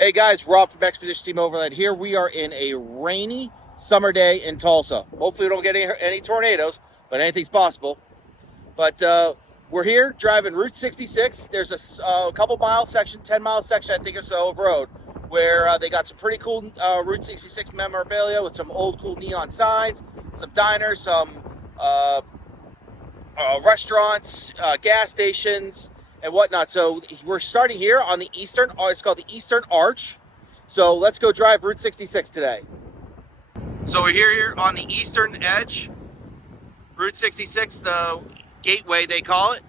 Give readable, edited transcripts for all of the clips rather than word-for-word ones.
Hey guys, Rob from Expedition Team Overland here. We are in a rainy summer day in Tulsa. Hopefully we don't get any tornadoes, but anything's possible. But we're here driving Route 66. There's a couple mile section, 10-mile section I think or so of road, where they got some pretty cool Route 66 memorabilia with some old cool neon signs, some diners, some restaurants, gas stations, and whatnot. So we're starting here on the eastern, it's called the Eastern Arch. So let's go drive Route 66 today. So we're here on the eastern edge, Route 66, the gateway they call it.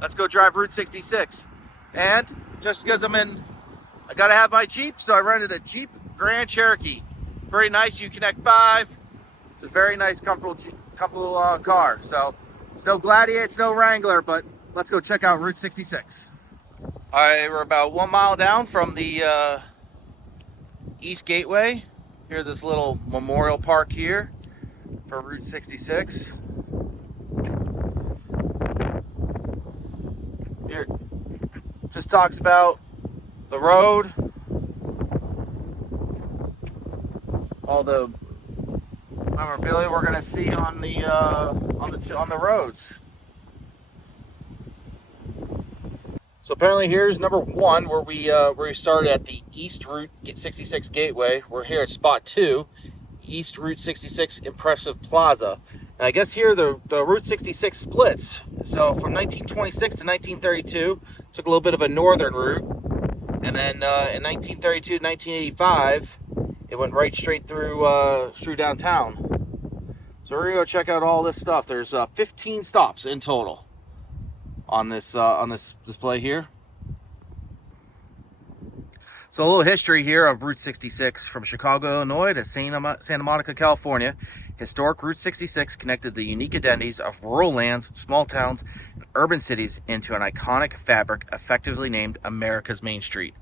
Let's go drive Route 66. And just because I gotta have my Jeep, so I rented a Jeep Grand Cherokee. Very nice, Uconnect 5. It's a very nice, comfortable car. So it's no Gladiator, it's no Wrangler, but let's go check out Route 66. All right, we're about 1 mile down from the East Gateway. Here's this little memorial park here for Route 66. Here, just talks about the road, all the memorabilia we're going to see on the roads. So apparently here's number 1 where we started at the East Route 66 Gateway. We're here at spot 2, East Route 66 Impressive Plaza. And I guess here the Route 66 splits. So from 1926 to 1932 took a little bit of a northern route, and then in 1932 to 1985 it went right straight through downtown. So we're gonna go check out all this stuff. There's 15 stops in total on this display here. So a little history here of Route 66. From Chicago, Illinois to Santa Monica, California, historic Route 66 connected the unique identities of rural lands, small towns, and urban cities into an iconic fabric effectively named America's Main Street.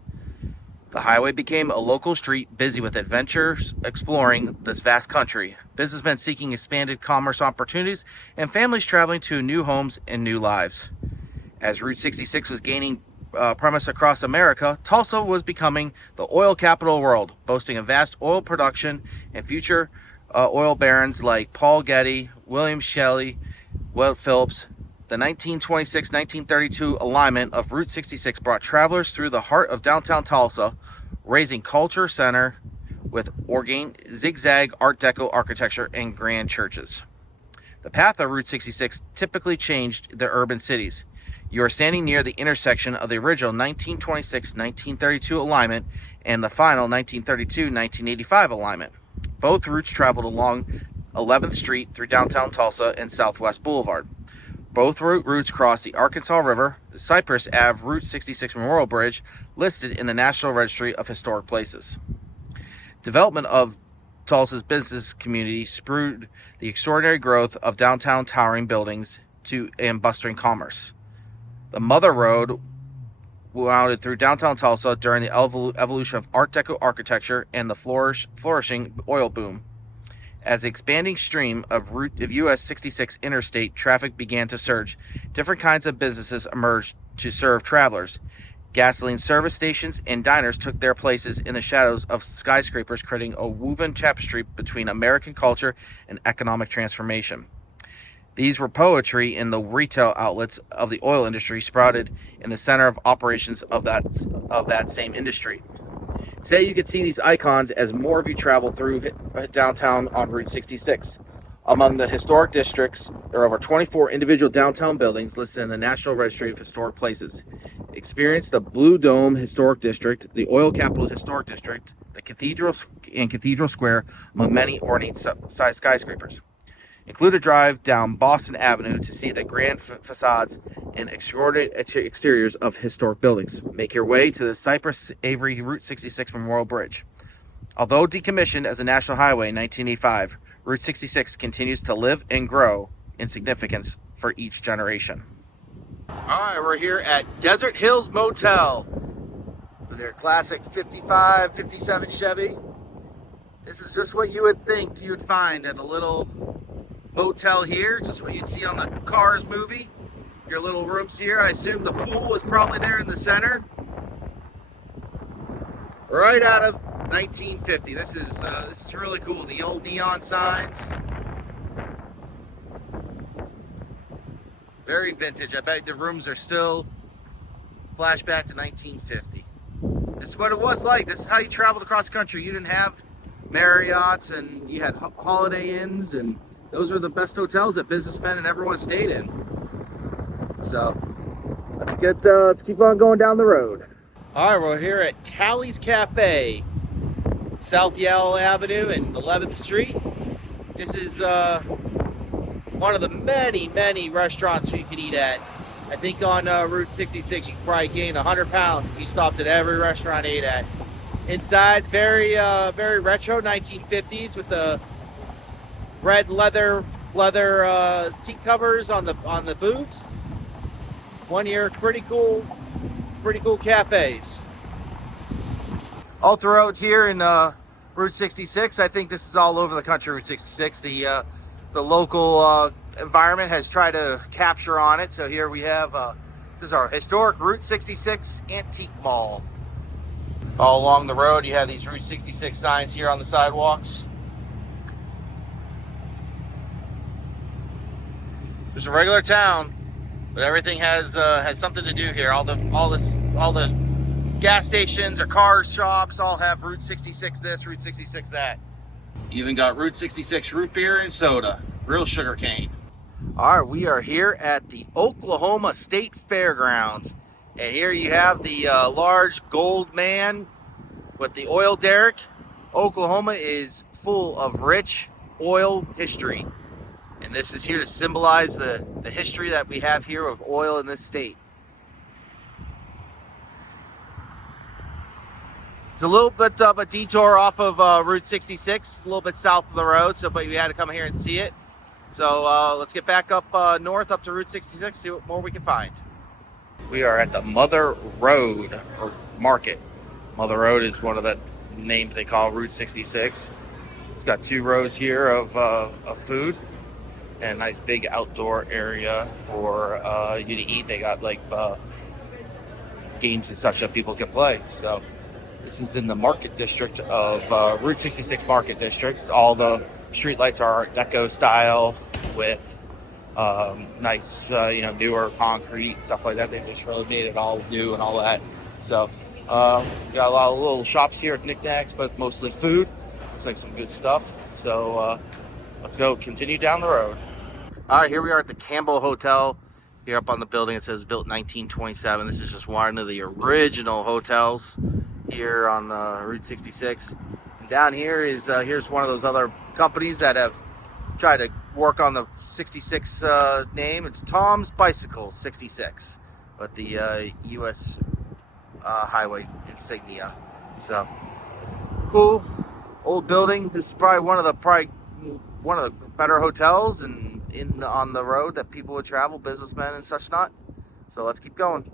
The highway became a local street busy with adventures exploring this vast country, businessmen seeking expanded commerce opportunities, and families traveling to new homes and new lives. As Route 66 was gaining premise across America, Tulsa was becoming the oil capital of the world, boasting a vast oil production and future oil barons like Paul Getty, William Shelley, Walt Phillips. The 1926-1932 alignment of Route 66 brought travelers through the heart of downtown Tulsa, raising culture center with organ zigzag Art Deco architecture and grand churches. The path of Route 66 typically changed the urban cities. You are standing near the intersection of the original 1926-1932 alignment and the final 1932-1985 alignment. Both routes traveled along 11th Street through downtown Tulsa and Southwest Boulevard. Both routes cross the Arkansas River, the Cypress Ave Route 66 Memorial Bridge, listed in the National Registry of Historic Places. Development of Tulsa's business community spurred the extraordinary growth of downtown towering buildings and bustling commerce. The Mother Road wound through downtown Tulsa during the evolution of Art Deco architecture and the flourishing oil boom. As the expanding stream of US 66 interstate traffic began to surge, different kinds of businesses emerged to serve travelers. Gasoline service stations and diners took their places in the shadows of skyscrapers, creating a woven tapestry between American culture and economic transformation. These were poetry in the retail outlets of the oil industry sprouted in the center of operations of that same industry. Today you can see these icons as more of you travel through downtown on Route 66. Among the historic districts, there are over 24 individual downtown buildings listed in the National Registry of Historic Places. Experience the Blue Dome Historic District, the Oil Capital Historic District, the Cathedral and Cathedral Square, among many ornate-sized skyscrapers. Include a drive down Boston Avenue to see the grand facades and extraordinary exteriors of historic buildings. Make your way to the Cypress Avery Route 66 Memorial Bridge. Although decommissioned as a national highway in 1985, Route 66 continues to live and grow in significance for each generation. All right, we're here at Desert Hills Motel with their classic 55, 57 Chevy. This is just what you would think you would find at a little motel here, just what you'd see on the Cars movie. your little rooms here. I assume the pool was probably there in the center. Right out of 1950. This is really cool. The old neon signs. Very vintage. I bet the rooms are still flashback to 1950. This is what it was like. This is how you traveled across country. You didn't have Marriott's, and you had Holiday Inns, and those were the best hotels that businessmen and everyone stayed in. So let's keep on going down the road. All right, we're here at Tally's Cafe, South Yale Avenue and 11th Street. This is one of the many restaurants you can eat at. I think on Route 66 you could probably gain 100 pounds if you stopped at every restaurant I ate at. Inside, very retro, 1950s, with the red leather seat covers on the booths. One year, pretty cool cafes. All throughout here in Route 66, I think this is all over the country. Route 66, the local environment has tried to capture on it. So here we have this is our historic Route 66 Antique Mall. All along the road, you have these Route 66 signs here on the sidewalks. Just a regular town, but everything has something to do here. All the gas stations or car shops all have Route 66 this, Route 66 that. You even got Route 66 root beer and soda, real sugar cane. All right, we are here at the Oklahoma State Fairgrounds, and here you have the large gold man with the oil derrick. Oklahoma is full of rich oil history, and this is here to symbolize the history that we have here of oil in this state. It's a little bit of a detour off of Route 66, a little bit south of the road, but we had to come here and see it. So let's get back up north up to Route 66, see what more we can find. We are at the Mother Road Market. Mother Road is one of the names they call Route 66. It's got 2 rows here of food and a nice big outdoor area for you to eat. They got like games and such that people can play. So this is in the Market District of Route 66 Market District. All the street lights are Art Deco style with nice, newer concrete, stuff like that. They've just really made it all new and all that. So we got a lot of little shops here, knickknacks, but mostly food. Looks like some good stuff. So let's go continue down the road. All right, here we are at the Campbell Hotel. Here up on the building, it says built 1927. This is just one of the original hotels here on Route 66. And down here is here's one of those other companies that have tried to work on the 66 name. It's Tom's Bicycle 66, but the U.S. highway insignia. So cool old building. This is probably one of the better hotels and on the road that people would travel, businessmen and such not. So let's keep going.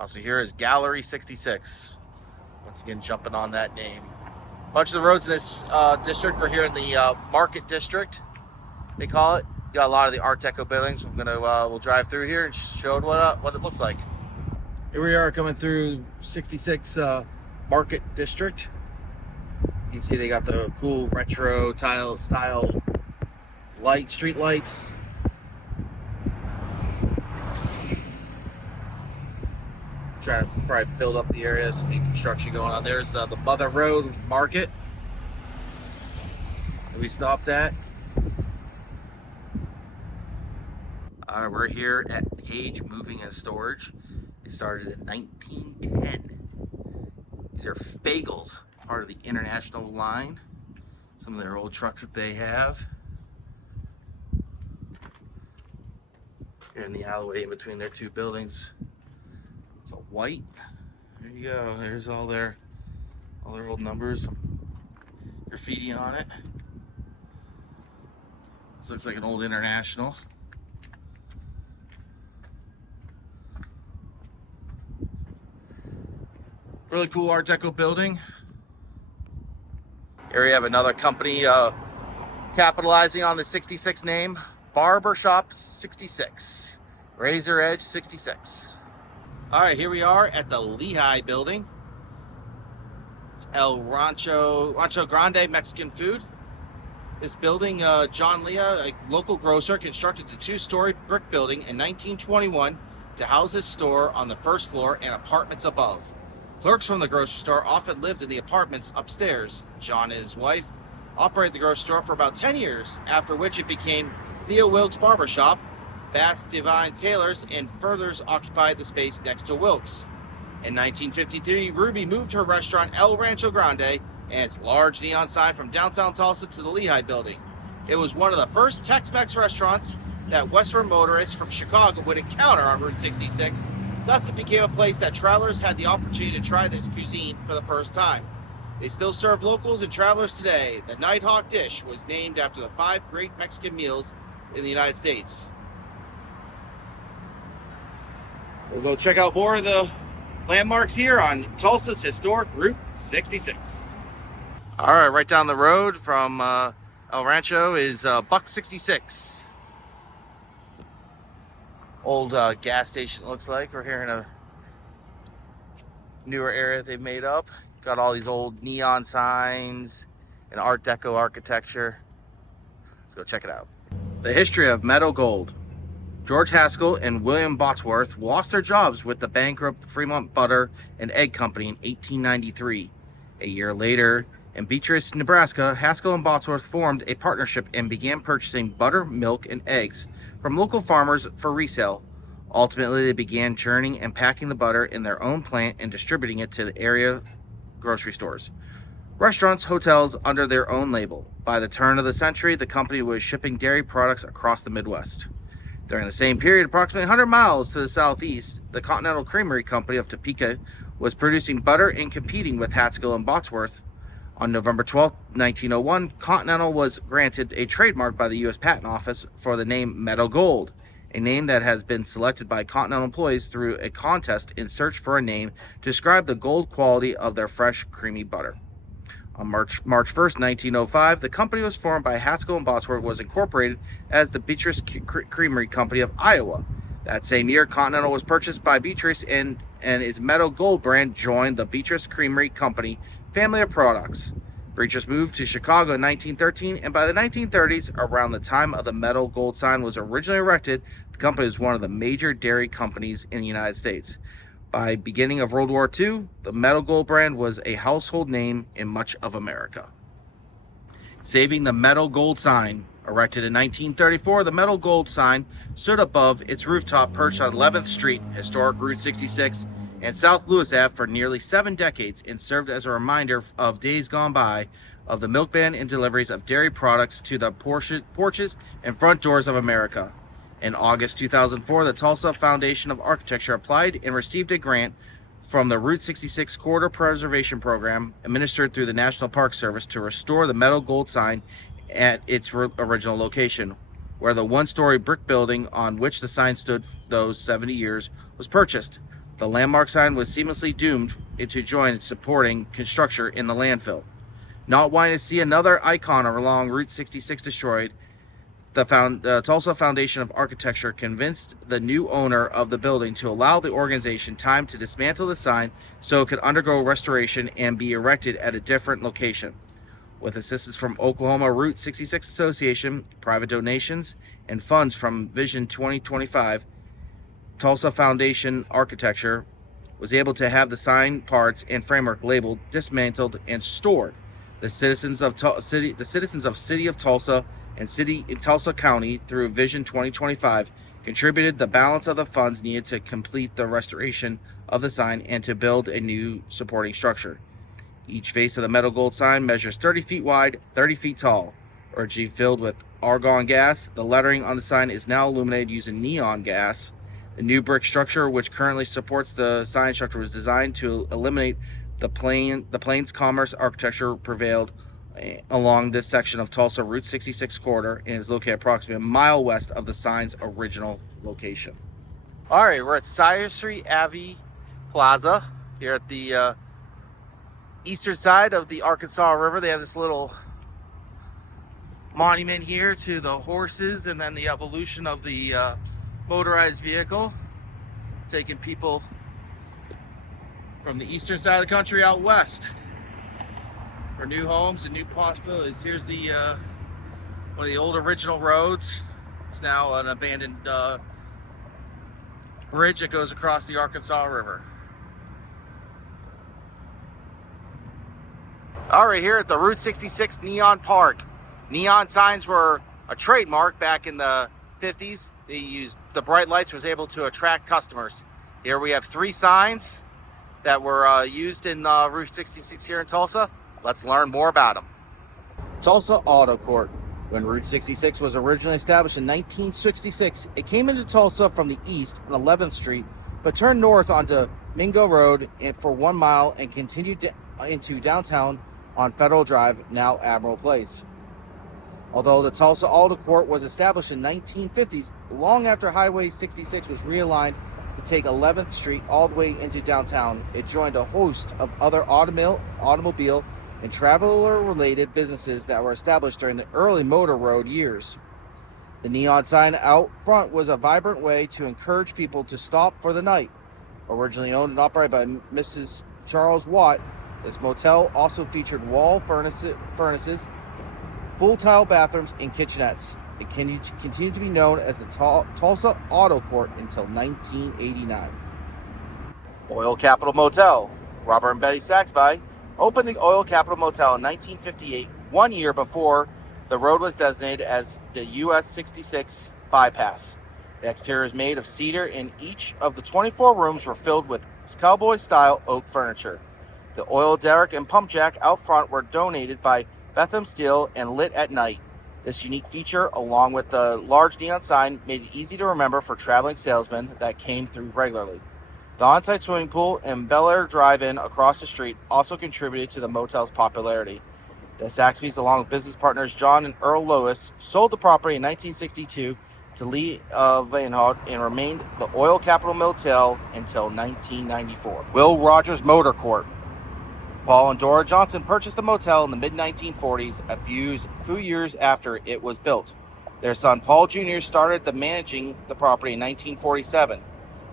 Also, here is Gallery 66. Once again, jumping on that name. A bunch of the roads in this district. We're here in the Market District, they call it. You got a lot of the Art Deco buildings. We'll drive through here and show what it looks like. Here we are coming through 66 Market District. You can see they got the cool retro tile style street lights. Trying to probably build up the area, some new construction going on. There's the Mother Road Market that we stopped at. We're here at Page Moving and Storage. They started in 1910. These are Fagels, part of the International line. Some of their old trucks that they have. Here in the alleyway in between their 2 buildings. It's a white. There you go. There's all their old numbers, some graffiti on it. This looks like an old International. Really cool Art Deco building. Here we have another company capitalizing on the 66 name, Barbershop 66. Razor Edge 66. All right, here we are at the Lehigh building. It's Rancho Grande Mexican food. This building, John Leah, a local grocer, constructed the two-story brick building in 1921 to house his store on the first floor and apartments above. Clerks from the grocery store often lived in the apartments upstairs. John and his wife operated the grocery store for about 10 years, after which it became Theo Wilkes Barber Shop, Bass Divine Tailors, and furthers occupied the space next to Wilkes. In 1953, Ruby moved her restaurant El Rancho Grande and its large neon sign from downtown Tulsa to the Lehigh building. It was one of the first Tex-Mex restaurants that Western motorists from Chicago would encounter on Route 66. Thus, it became a place that travelers had the opportunity to try this cuisine for the first time. They still serve locals and travelers today. The Nighthawk dish was named after the 5 great Mexican meals in the United States. We'll go check out more of the landmarks here on Tulsa's historic Route 66. All right, right down the road from El Rancho is Buck 66. Old gas station, it looks like. We're here in a newer area they've made up. Got all these old neon signs and Art Deco architecture. Let's go check it out. The history of metal gold. George Haskell and William Botsworth lost their jobs with the bankrupt Fremont Butter and Egg Company in 1893. A year later, in Beatrice, Nebraska, Haskell and Botsworth formed a partnership and began purchasing butter, milk, and eggs from local farmers for resale. Ultimately, they began churning and packing the butter in their own plant and distributing it to the area grocery stores, restaurants, hotels under their own label. By the turn of the century, the company was shipping dairy products across the Midwest. During the same period, approximately 100 miles to the southeast, the Continental Creamery Company of Topeka was producing butter and competing with Haskell and Botsworth. On November 12, 1901, Continental was granted a trademark by the U.S. Patent Office for the name Meadow Gold, a name that has been selected by Continental employees through a contest in search for a name to describe the gold quality of their fresh, creamy butter. On March 1st, 1905, the company was formed by Haskell and Botsworth, was incorporated as the Beatrice Creamery Company of Iowa. That same year, Continental was purchased by Beatrice and its Meadow Gold brand joined the Beatrice Creamery Company family of products. Beatrice moved to Chicago in 1913, and by the 1930s, around the time of the Meadow Gold sign was originally erected, the company was one of the major dairy companies in the United States. By beginning of World War II, the Meadow Gold brand was a household name in much of America. Saving the Meadow Gold sign. Erected in 1934, the Meadow Gold sign stood above its rooftop perched on 11th Street, historic Route 66, and South Lewis Ave for nearly 7 decades and served as a reminder of days gone by of the milkman and deliveries of dairy products to the porches and front doors of America. In August 2004, the Tulsa Foundation of Architecture applied and received a grant from the Route 66 Corridor Preservation Program administered through the National Park Service to restore the Meadow Gold sign at its original location, where the one-story brick building on which the sign stood those 70 years was purchased. The landmark sign was seamlessly doomed to join supporting construction in the landfill. Not wanting to see another icon along Route 66 destroyed, the Tulsa Foundation of Architecture convinced the new owner of the building to allow the organization time to dismantle the sign so it could undergo restoration and be erected at a different location. With assistance from Oklahoma Route 66 Association, private donations, and funds from Vision 2025, Tulsa Foundation Architecture was able to have the sign parts and framework labeled, dismantled, and stored. The citizens of City of Tulsa and Tulsa County through Vision 2025 contributed the balance of the funds needed to complete the restoration of the sign and to build a new supporting structure. Each face of the Meadow Gold sign measures 30 feet wide, 30 feet tall. Originally filled with argon gas, the lettering on the sign is now illuminated using neon gas. The new brick structure, which currently supports the sign structure, was designed to eliminate the plains commerce architecture prevailed along this section of Tulsa Route 66 corridor and is located approximately a mile west of the sign's original location. All right, we're at Sire Street Abbey Plaza here at the eastern side of the Arkansas River. They have this little monument here to the horses and then the evolution of the motorized vehicle taking people from the eastern side of the country out west for new homes and new possibilities. Here's the one of the old original roads. It's now an abandoned bridge that goes across the Arkansas River. All right, here at the Route 66 Neon Park. Neon signs were a trademark back in the 50s. They used the bright lights, was able to attract customers. Here we have 3 signs that were used in Route 66 here in Tulsa. Let's learn more about them. Tulsa Auto Court. When Route 66 was originally established in 1966, it came into Tulsa from the east on 11th Street, but turned north onto Mingo Road for 1 mile and continued into downtown on Federal Drive, now Admiral Place. Although the Tulsa Auto Court was established in 1950s, long after Highway 66 was realigned to take 11th Street all the way into downtown, it joined a host of other automobile and traveler-related businesses that were established during the early motor road years. The neon sign out front was a vibrant way to encourage people to stop for the night. Originally owned and operated by Mrs. Charles Watt, this motel also featured wall furnaces, full tile bathrooms, and kitchenettes. It continued to be known as the Tulsa Auto Court until 1989. Oil Capital Motel. Robert and Betty Saxby opened the Oil Capital Motel in 1958, 1 year before the road was designated as the US 66 bypass. The exterior is made of cedar, and each of the 24 rooms were filled with cowboy-style oak furniture. The oil derrick and pump jack out front were donated by Bethlehem Steel and lit at night. This unique feature, along with the large neon sign, made it easy to remember for traveling salesmen that came through regularly. The on-site swimming pool and Bel Air Drive-In across the street also contributed to the motel's popularity. The Saxbys, along with business partners John and Earl Lewis, sold the property in 1962 to Lee Van Hout and remained the Oil Capital Motel until 1994. Will Rogers Motor Court. Paul and Dora Johnson purchased the motel in the mid-1940s, a few years after it was built. Their son Paul Jr. started managing the property in 1947.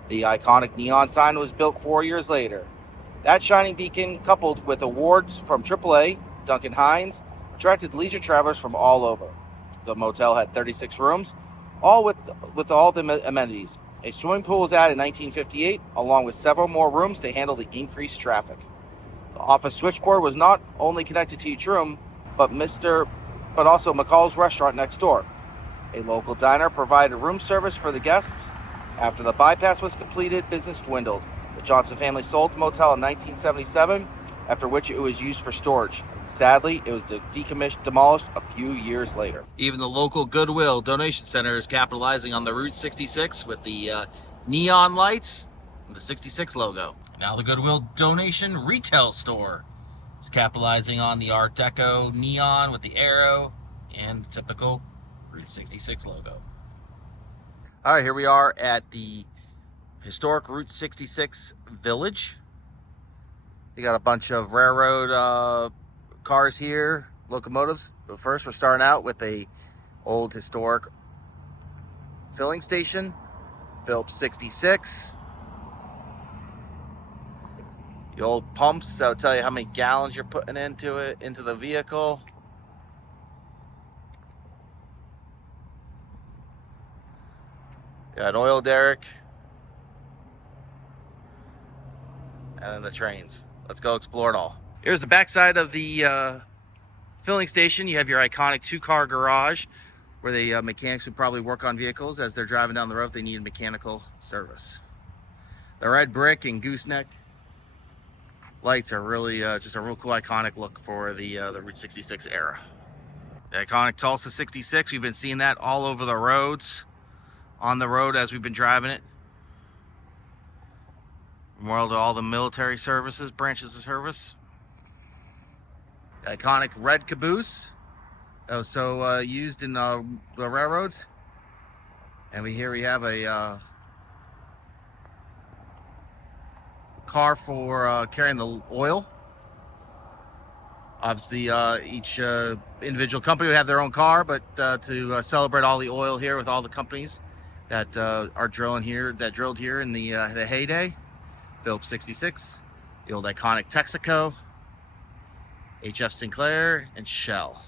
The iconic neon sign was built 4 years later. That shining beacon, coupled with awards from AAA, Duncan Hines, attracted leisure travelers from all over. The motel had 36 rooms, all with all the amenities. A swimming pool was added in 1958, along with several more rooms to handle the increased traffic. The office switchboard was not only connected to each room, but also McCall's restaurant next door. A local diner provided room service for the guests. After the bypass was completed, business dwindled. The Johnson family sold the motel in 1977, after which it was used for storage. Sadly, it was demolished a few years later. Even the local Goodwill Donation Center is capitalizing on the Route 66 with the neon lights and the 66 logo. Now the Goodwill Donation Retail Store is capitalizing on the Art Deco neon with the arrow and the typical Route 66 logo. All right, here we are at the historic Route 66 Village. You got a bunch of railroad cars here, locomotives. But first, we're starting out with a old historic filling station, Phillips 66. The old pumps that'll tell you how many gallons you're putting into the vehicle. Got oil derrick. And then the trains. Let's go explore it all. Here's the backside of the filling station. You have your iconic 2-car garage where the mechanics would probably work on vehicles as they're driving down the road if they need mechanical service. The red brick and gooseneck lights are really just a real cool iconic look for the Route 66 era. The iconic Tulsa 66, we've been seeing that all over the roads, on the road as we've been driving it. Memorial to all the military services, branches of service. The iconic red caboose that was so used in the railroads. And here we have a car for carrying the oil. Obviously, each individual company would have their own car, but to celebrate all the oil here with all the companies that are drilling here, that drilled here in the heyday. Phillips 66, the old iconic Texaco, HF Sinclair, and Shell.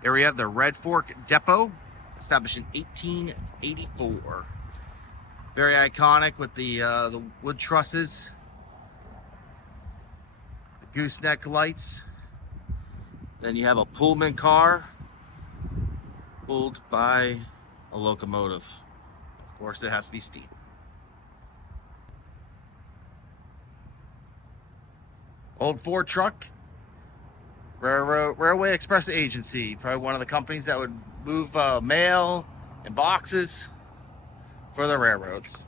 Here we have the Red Fork Depot, established in 1884. Very iconic with the wood trusses, the gooseneck lights. Then you have a Pullman car pulled by a locomotive. Of course, it has to be steam. Old Ford truck, Railway Express Agency, probably one of the companies that would move mail and boxes for the railroads.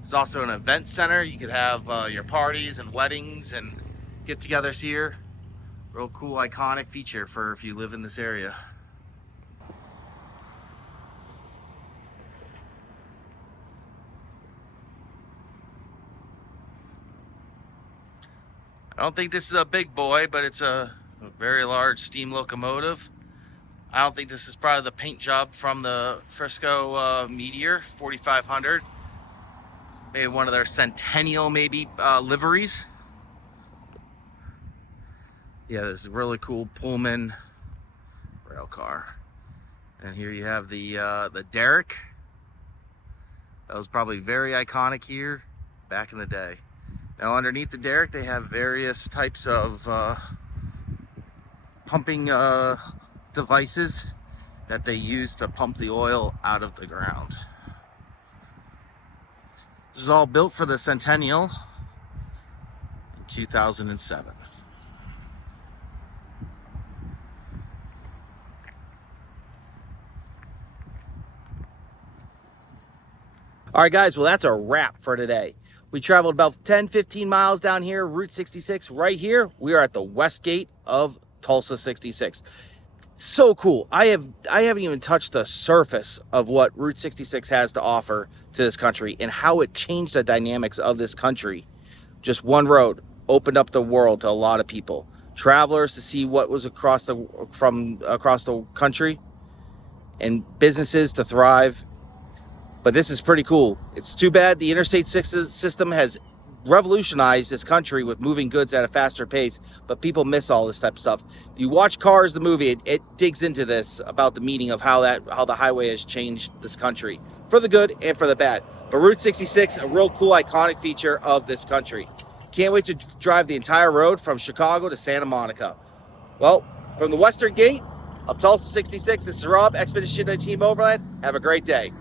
It's also an event center. You could have your parties and weddings and get-togethers here. Real cool, iconic feature for if you live in this area. I don't think this is a big boy, but it's a very large steam locomotive. I don't think this is probably the paint job from the Frisco Meteor 4500. Maybe one of their Centennial liveries. Yeah, this is a really cool Pullman rail car. And here you have the derrick. That was probably very iconic here back in the day. Now underneath the derrick, they have various types of pumping devices that they use to pump the oil out of the ground. This is all built for the Centennial in 2007. All right, guys, well, that's a wrap for today. We traveled about 10-15 miles down here, Route 66. Right here, we are at the west gate of Tulsa 66. So cool. I haven't even touched the surface of what Route 66 has to offer to this country and how it changed the dynamics of this country. Just one road opened up the world to a lot of people. Travelers to see what was across the country, and businesses to thrive. But this is pretty cool. It's too bad the interstate system has revolutionized this country with moving goods at a faster pace, but people miss all this type of stuff. If you watch Cars, the movie, it digs into this about the meaning of how the highway has changed this country for the good and for the bad. But Route 66, a real cool, iconic feature of this country. Can't wait to drive the entire road from Chicago to Santa Monica. Well, from the Western Gate of Tulsa 66, this is Rob, Expedition Team Overland. Have a great day.